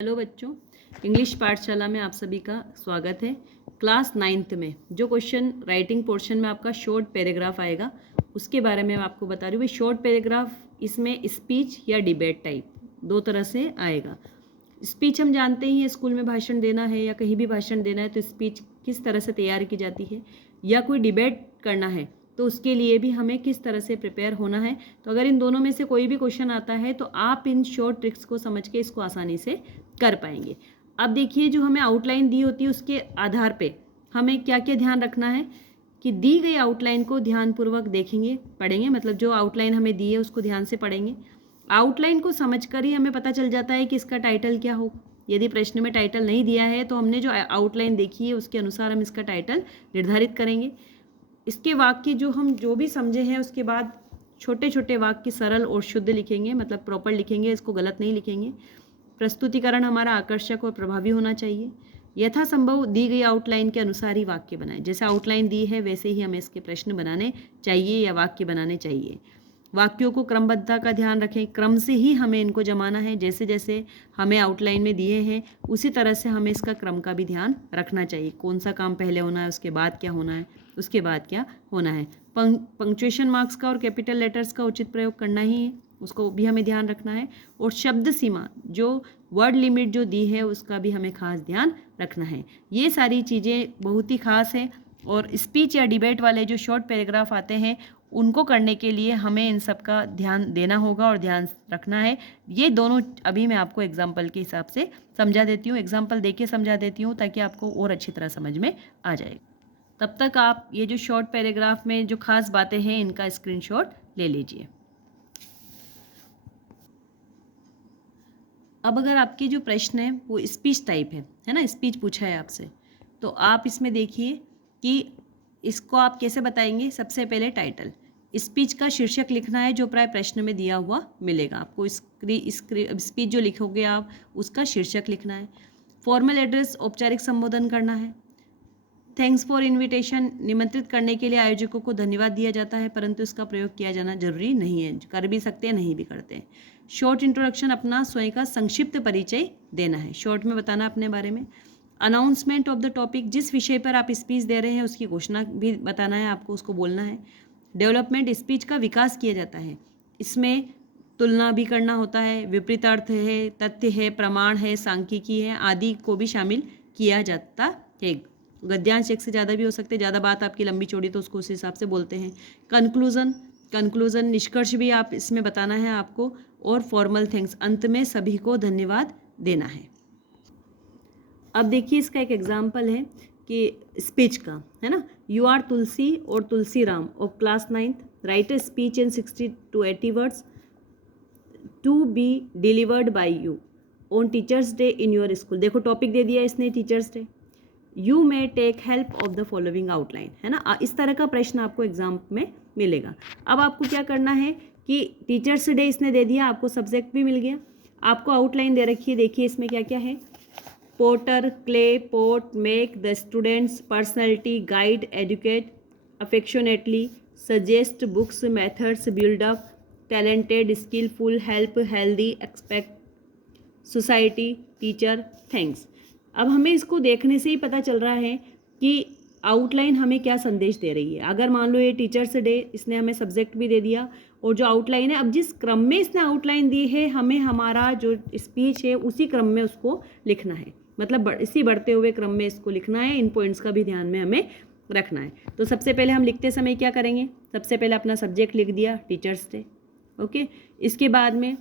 Hello बच्चों, English पाठशाला में आप सभी का स्वागत है। क्लास 9th में जो क्वेश्चन राइटिंग पोर्शन में आपका शॉर्ट पैराग्राफ आएगा उसके बारे में मैं आपको बता रही हूँ। शॉर्ट पैराग्राफ इसमें स्पीच या डिबेट टाइप दो तरह से आएगा। स्पीच हम जानते ही हैं, स्कूल में भाषण देना है या कहीं भी भाषण देना है तो स्पीच किस तरह से तैयार की जाती है, या कोई डिबेट करना है तो उसके लिए भी हमें किस तरह से प्रिपेयर होना है। तो अगर इन दोनों में से कोई भी क्वेश्चन आता है तो आप इन शॉर्ट ट्रिक्स को समझ के इसको आसानी से कर पाएंगे। अब देखिए, जो हमें आउटलाइन दी होती है उसके आधार पे हमें क्या क्या ध्यान रखना है कि दी गई आउटलाइन को ध्यानपूर्वक देखेंगे, पढ़ेंगे। मतलब जो आउटलाइन हमें दी है उसको ध्यान से पढ़ेंगे। आउटलाइन को समझकर ही हमें पता चल जाता है कि इसका टाइटल क्या हो। यदि प्रश्न में टाइटल नहीं दिया है तो हमने जो आउटलाइन देखी है उसके अनुसार हम इसका टाइटल निर्धारित करेंगे। इसके वाक्य जो भी समझे हैं उसके बाद छोटे छोटे वाक्य सरल और शुद्ध लिखेंगे, मतलब प्रॉपर लिखेंगे, इसको गलत नहीं लिखेंगे। प्रस्तुतिकरण हमारा आकर्षक और प्रभावी होना चाहिए। यथासंभव दी गई आउटलाइन के अनुसार ही वाक्य बनाएं। जैसे आउटलाइन दी है वैसे ही हमें इसके प्रश्न बनाने चाहिए या वाक्य बनाने चाहिए। वाक्यों को क्रमबद्धता का ध्यान रखें, क्रम से ही हमें इनको जमाना है। जैसे जैसे हमें आउटलाइन में दिए हैं उसी तरह से हमें इसका क्रम का भी ध्यान रखना चाहिए। कौन सा काम पहले होना है, उसके बाद क्या होना है, उसके बाद क्या होना है। पंक्चुएशन मार्क्स का और कैपिटल लेटर्स का उचित प्रयोग करना ही है, उसको भी हमें ध्यान रखना है। और शब्द सीमा, जो वर्ड लिमिट जो दी है उसका भी हमें खास ध्यान रखना है। ये सारी चीज़ें बहुत ही खास हैं। और स्पीच या डिबेट वाले जो शॉर्ट पैराग्राफ आते हैं उनको करने के लिए हमें इन सब का ध्यान देना होगा और ध्यान रखना है। ये दोनों अभी मैं आपको एग्जाम्पल के हिसाब से समझा देती हूँ, एग्जाम्पल देके समझा देती हूँ ताकि आपको और अच्छी तरह समझ में आ जाए। तब तक आप ये जो शॉर्ट पैराग्राफ में जो खास बातें हैं इनका स्क्रीनशॉट ले लीजिए। अब अगर आपके जो प्रश्न है वो स्पीच टाइप है ना, स्पीच पूछा है आपसे, तो आप इसमें देखिए कि इसको आप कैसे बताएंगे। सबसे पहले टाइटल, स्पीच का शीर्षक लिखना है जो प्राय प्रश्न में दिया हुआ मिलेगा आपको। स्पीच जो लिखोगे आप उसका शीर्षक लिखना है। फॉर्मल एड्रेस, औपचारिक संबोधन करना है। थैंक्स फॉर इनविटेशन, निमंत्रित करने के लिए आयोजकों को धन्यवाद दिया जाता है परंतु इसका प्रयोग किया जाना जरूरी नहीं है, कर भी सकते हैं नहीं भी करते हैं। शॉर्ट इंट्रोडक्शन, अपना स्वयं का संक्षिप्त परिचय देना है, शॉर्ट में बताना अपने बारे में। अनाउंसमेंट ऑफ द टॉपिक, जिस विषय पर आप स्पीच दे रहे हैं उसकी घोषणा भी बताना है आपको, उसको बोलना है। डेवलपमेंट, स्पीच का विकास किया जाता है, इसमें तुलना भी करना होता है, विपरीत अर्थ है, तथ्य है, प्रमाण है, सांख्यिकी है आदि को भी शामिल किया जाता है। गद्यांश एक से ज़्यादा भी हो सकते हैं, ज़्यादा बात आपकी लंबी चौड़ी तो उसको उस हिसाब से बोलते हैं। कंक्लूजन, निष्कर्ष भी आप इसमें बताना है आपको। और फॉर्मल थैंक्स, अंत में सभी को धन्यवाद देना है। अब देखिए इसका एक एग्जाम्पल है कि स्पीच का है ना। यू आर तुलसी और Tulsi Ram of class 9th, write a speech in 60 to 80 words to be delivered by you on teachers day in your school. देखो टॉपिक दे दिया इसने teachers day. You may take help of the following outline, है ना। इस तरह का प्रश्न आपको एग्जाम में मिलेगा। अब आपको क्या करना है कि टीचर्स डे इसने दे दिया, आपको सब्जेक्ट भी मिल गया, आपको आउटलाइन दे रखी है। देखिए इसमें क्या क्या है। Porter, clay, pot, make, the students, personality, guide, educate, affectionately, suggest, books, methods, build up, talented, skilful, help, healthy, expect, society, teacher, thanks. अब हमें इसको देखने से ही पता चल रहा है कि आउटलाइन हमें क्या संदेश दे रही है। अगर मान लो ये टीचर्स डे, इसने हमें सब्जेक्ट भी दे दिया और जो आउटलाइन है, अब जिस क्रम में इसने आउटलाइन दी है हमें हमारा जो स्पीच है उसी क्रम में उसको लिखना है, मतलब इसी बढ़ते हुए क्रम में इसको लिखना है। इन पॉइंट्स का भी ध्यान में हमें रखना है। तो सबसे पहले हम लिखते समय क्या करेंगे, सबसे पहले अपना सब्जेक्ट लिख दिया टीचर्स डे, ओके। इसके बाद में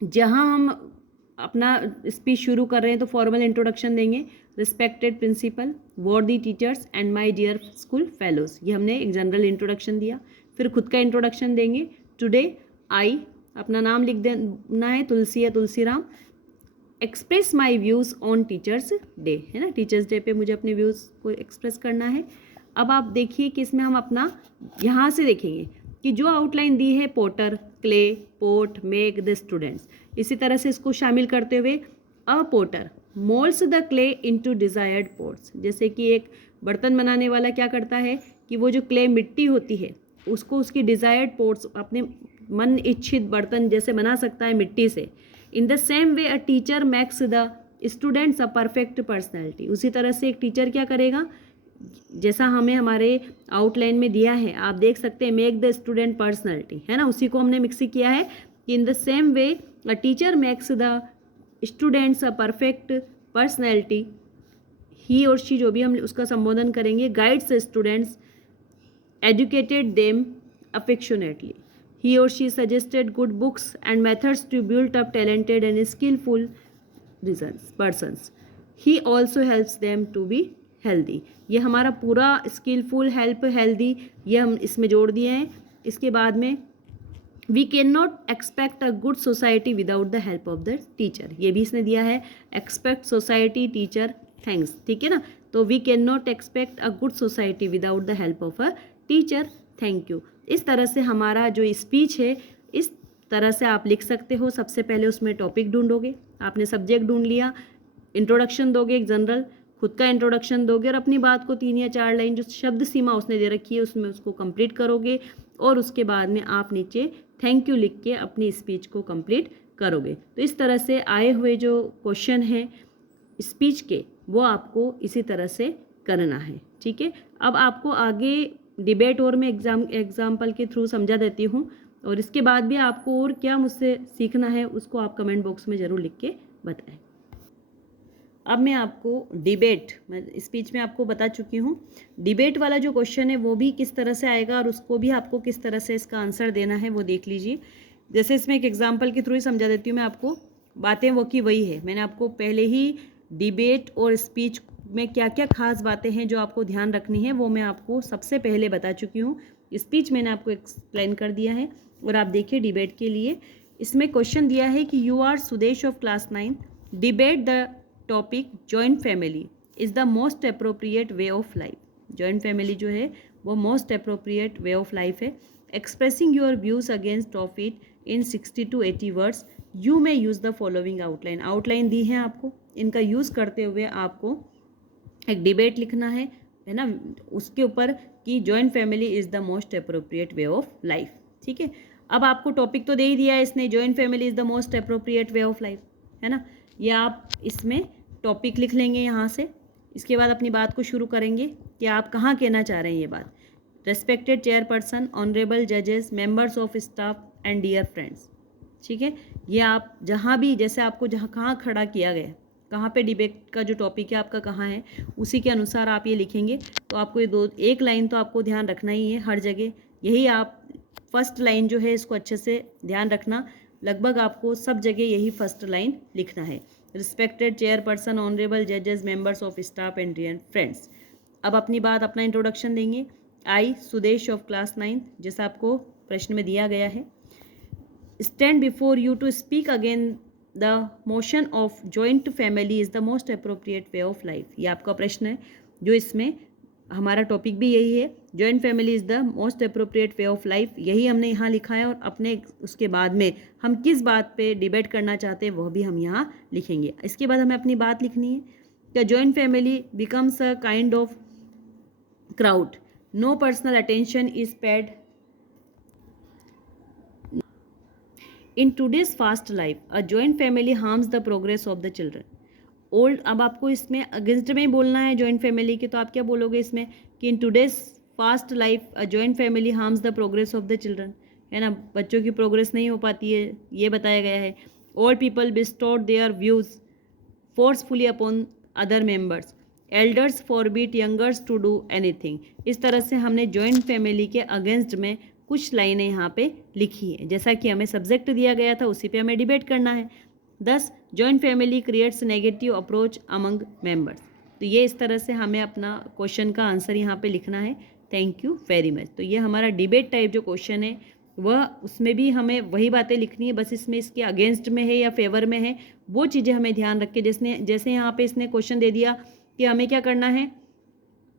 जहाँ हम अपना स्पीच शुरू कर रहे हैं तो फॉर्मल इंट्रोडक्शन देंगे। Respected principal, worthy teachers and my dear school fellows, ये हमने एक जनरल इंट्रोडक्शन दिया। फिर खुद का इंट्रोडक्शन देंगे। टुडे आई, अपना नाम लिख देना है, तुलसी या Tulsi Ram. Express my views on teachers day, है ना, टीचर्स डे पे मुझे अपने व्यूज़ को एक्सप्रेस करना है। अब आप देखिए कि इसमें हम अपना यहाँ से देखेंगे कि जो आउटलाइन दी है, porter, clay, pot, make, the students, इसी तरह से इसको शामिल करते हुए a porter moulds the clay into desired ports, जैसे कि एक बर्तन बनाने वाला क्या करता है कि वो जो क्ले मिट्टी होती है उसको उसकी डिजायर्ड पोर्ट्स, अपने मन इच्छित बर्तन जैसे बना सकता है मिट्टी से, इन the same way a teacher makes the students a perfect personality. उसी तरह से एक टीचर क्या करेगा, जैसा हमें हमारे आउटलाइन में दिया है, आप देख सकते हैं मेक द स्टूडेंट पर्सनैलिटी, है ना, उसी को हमने मिक्स किया है कि in the same way a teacher makes the students a perfect personality, he और शी जो भी हम उसका संबोधन करेंगे, guides students, educated them affectionately. He or she suggested good books and methods to build up talented and skillful persons. He also helps them to be healthy. ये हमारा पूरा skillful, help, healthy ये हम इसमें जोड़ दिए हैं। इसके बाद में we cannot expect a good society without the help of the teacher, ये भी इसने दिया है, expect society teacher thanks, ठीक है ना। तो we cannot expect a good society without the help of a teacher thank you. इस तरह से हमारा जो स्पीच है इस तरह से आप लिख सकते हो। सबसे पहले उसमें टॉपिक ढूंढोगे, आपने सब्जेक्ट ढूंढ लिया, इंट्रोडक्शन दोगे, एक जनरल खुद का इंट्रोडक्शन दोगे और अपनी बात को 3 या 4 लाइन जो शब्द सीमा उसने दे रखी है उसमें उसको कंप्लीट करोगे और उसके बाद में आप नीचे थैंक यू लिख के अपनी स्पीच को कंप्लीट करोगे। तो इस तरह से आए हुए जो क्वेश्चन हैं स्पीच के वो आपको इसी तरह से करना है, ठीक है। अब आपको आगे डिबेट और मैं एग्जाम्पल के थ्रू समझा देती हूँ और इसके बाद भी आपको और क्या मुझसे सीखना है उसको आप कमेंट बॉक्स में ज़रूर लिख के बताएं। अब मैं आपको डिबेट, मैं स्पीच में आपको बता चुकी हूँ, डिबेट वाला जो क्वेश्चन है वो भी किस तरह से आएगा और उसको भी आपको किस तरह से इसका आंसर देना है वो देख लीजिए। जैसे इसमें एक एग्जाम्पल के थ्रू ही समझा देती हूँ मैं आपको, बातें वो की वही है। मैंने आपको पहले ही डिबेट और स्पीच में क्या क्या खास बातें हैं जो आपको ध्यान रखनी है वो मैं आपको सबसे पहले बता चुकी हूँ। स्पीच मैंने आपको एक्सप्लेन कर दिया है और आप देखिए डिबेट के लिए इसमें क्वेश्चन दिया है कि you are Sudesh of class 9, debate the topic joint family is the most appropriate way of life. Joint family जो है वो most appropriate way of life है। Expressing your views against of it in 60 to 80 words, you may use the following outline. Outline दी है आपको, इनका use करते हुए आपको एक डिबेट लिखना है ना, उसके ऊपर कि joint family is the most appropriate way of life, ठीक है। अब आपको टॉपिक तो दे ही दिया है इसने, joint family is the most appropriate way of life, है ना। ये आप इसमें टॉपिक लिख लेंगे यहाँ से। इसके बाद अपनी बात को शुरू करेंगे कि आप कहाँ कहना चाह रहे हैं ये बात। रेस्पेक्टेड चेयरपर्सन, ऑनरेबल जजेस, members of staff and dear friends, ठीक है। ये आप जहाँ भी, जैसे आपको जहाँ कहाँ खड़ा किया गया, कहाँ पे डिबेट का जो टॉपिक है आपका कहाँ है, उसी के अनुसार आप ये लिखेंगे। तो आपको ये एक लाइन तो आपको ध्यान रखना ही है हर जगह। यही आप फर्स्ट लाइन जो है इसको अच्छे से ध्यान रखना, लगभग आपको सब जगह यही फर्स्ट लाइन लिखना है। रिस्पेक्टेड चेयरपर्सन, ऑनरेबल जजेस, members of staff and dear friends. अब अपनी बात, अपना इंट्रोडक्शन देंगे। आई सुदेश ऑफ क्लास 9, जैसा आपको प्रश्न में दिया गया है, stand before you to speak against the motion of joint family is the most appropriate way of life. ये आपका प्रश्न है जो इसमें हमारा टॉपिक भी यही है, joint family is the most appropriate way of life, यही हमने यहाँ लिखा है। और अपने उसके बाद में हम किस बात पे डिबेट करना चाहते हैं वह भी हम यहाँ लिखेंगे। इसके बाद हमें अपनी बात लिखनी है कि joint family becomes a kind of crowd, no personal attention is paid in today's fast life, a joint family harms the progress of the children. Old, अब आपको इसमें अगेंस्ट में ही बोलना है जॉइंट फैमिली के, तो आप क्या बोलोगे इसमें कि इन today's fast life a joint family harms the progress of the children, है ना, बच्चों की प्रोग्रेस नहीं हो पाती है, ये बताया गया है। All people bestowed their views forcefully upon other members, elders forbid youngers to do anything. इस तरह से हमने जॉइंट फैमिली के अगेंस्ट में कुछ लाइनें यहाँ पे लिखी है। जैसा कि हमें सब्जेक्ट दिया गया था उसी पे हमें डिबेट करना है। 10 joint family creates negative approach among members. तो ये इस तरह से हमें अपना क्वेश्चन का आंसर यहाँ पे लिखना है। Thank you very much. तो ये हमारा डिबेट टाइप जो क्वेश्चन है वह, उसमें भी हमें वही बातें लिखनी है, बस इसमें इसके अगेंस्ट में है या फेवर में है वो चीज़ें हमें ध्यान रख के, जैसे यहाँ पे इसने क्वेश्चन दे दिया कि हमें क्या करना है,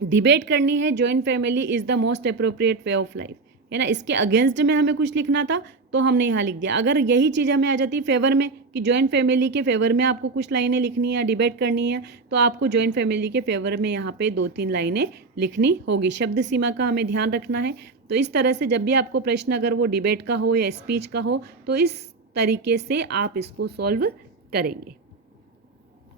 डिबेट करनी है joint family is the most appropriate way of life, है ना। इसके अगेंस्ट में हमें कुछ लिखना था तो हमने यहाँ लिख दिया। अगर यही चीज़ हमें आ जाती फेवर में कि जॉइंट फैमिली के फेवर में आपको कुछ लाइनें लिखनी है, डिबेट करनी है, तो आपको जॉइंट फैमिली के फेवर में यहाँ पे 2-3 लाइनें लिखनी होगी। शब्द सीमा का हमें ध्यान रखना है। तो इस तरह से जब भी आपको प्रश्न अगर वो डिबेट का हो या स्पीच का हो तो इस तरीके से आप इसको सॉल्व करेंगे।